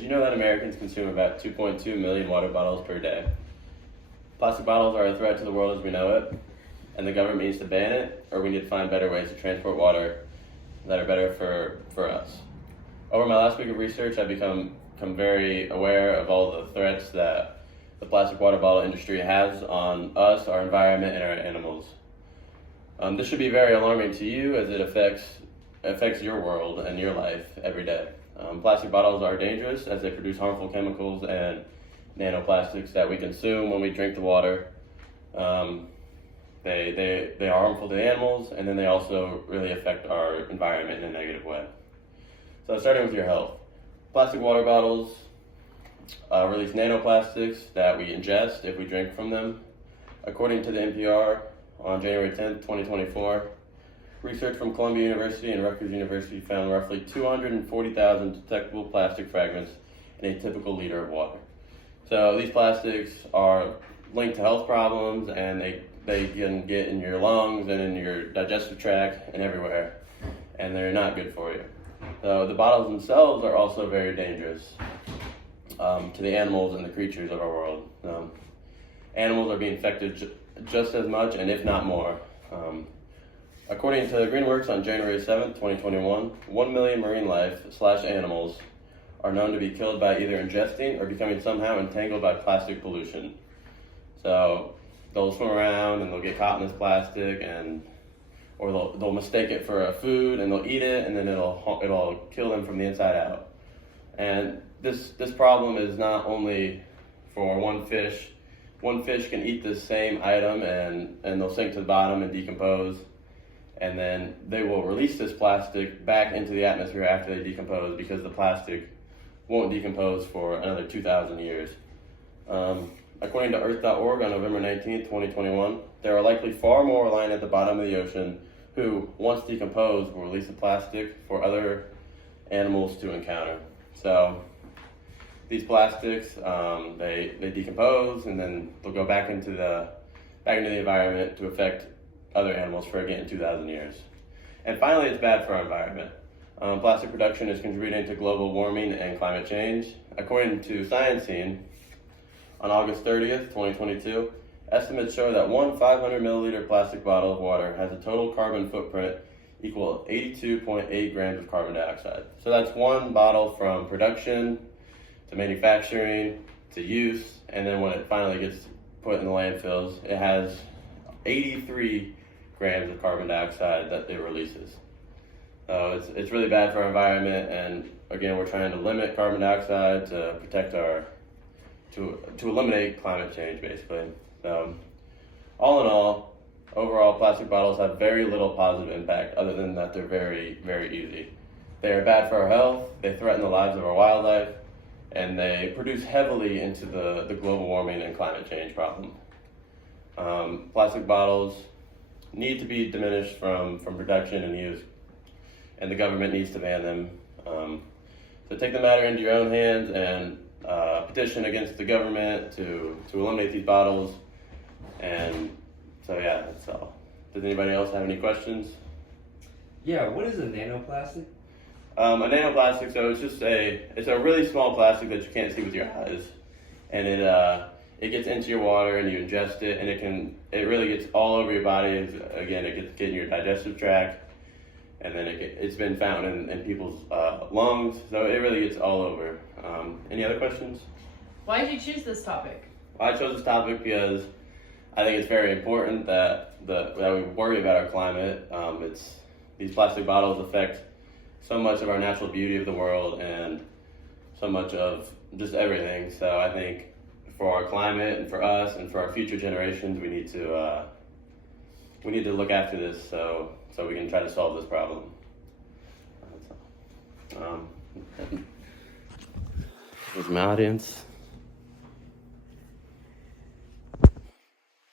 Did you know that Americans consume about 2.2 million water bottles per day? Plastic bottles are a threat to the world as we know it, and the government needs to ban it, or we need to find better ways to transport water that are better for us. Over my last week of research, I've become very aware of all the threats that the plastic water bottle industry has on us, our environment, and our animals. This should be very alarming to you as it affects your world and your life every day. Plastic bottles are dangerous as they produce harmful chemicals and nanoplastics that we consume when we drink the water. They are harmful to the animals, and then they also really affect our environment in a negative way. So starting with your health. Plastic water bottles release nanoplastics that we ingest if we drink from them. According to the NPR, on January 10th, 2024, research from Columbia University and Rutgers University found roughly 240,000 detectable plastic fragments in a typical liter of water. So these plastics are linked to health problems, and they can get in your lungs and in your digestive tract and everywhere, and they're not good for you. So the bottles themselves are also very dangerous to the animals and the creatures of our world. Animals are being infected just as much, and if not more. According to Greenworks on January 7th, 2021, 1 million marine life/animals are known to be killed by either ingesting or becoming somehow entangled by plastic pollution. So they'll swim around and they'll get caught in this plastic, or they'll mistake it for a food and they'll eat it, and then it'll kill them from the inside out. And this problem is not only for one fish. One fish can eat this same item and they'll sink to the bottom and decompose, and then they will release this plastic back into the atmosphere after they decompose, because the plastic won't decompose for another 2,000 years. According to Earth.org on November 19th, 2021, there are likely far more lying at the bottom of the ocean who, once decomposed, will release the plastic for other animals to encounter. So these plastics, they decompose, and then they'll go back into the environment to affect other animals for again 2,000 years. And finally, it's bad for our environment. Plastic production is contributing to global warming and climate change. According to Science Scene, on August 30th, 2022, estimates show that one 500 milliliter plastic bottle of water has a total carbon footprint equal 82.8 grams of carbon dioxide. So that's one bottle from production to manufacturing to use, and then when it finally gets put in the landfills, it has 83 grams of carbon dioxide that it releases. So it's really bad for our environment, and again, we're trying to limit carbon dioxide to protect to eliminate climate change, basically. So all in all, overall, plastic bottles have very little positive impact other than that they're very, very easy. They are bad for our health, they threaten the lives of our wildlife, and they produce heavily into the global warming and climate change problem. Plastic bottles need to be diminished from production and use, and the government needs to ban them. So take the matter into your own hands and petition against the government to eliminate these bottles. And so yeah, that's all. Does anybody else have any questions? Yeah, what is a nanoplastic? A nanoplastic, so it's a really small plastic that you can't see with your eyes, and it gets into your water and you ingest it, and it really gets all over your body. Again, it gets in your digestive tract, and then it's been found in people's lungs, so it really gets all over. Any other questions? Why did you choose this topic? Well, I chose this topic because I think it's very important that we worry about our climate. These plastic bottles affect so much of our natural beauty of the world and so much of just everything. So I think for our climate and for us and for our future generations, we need to look after this so we can try to solve this problem. Here's my audience.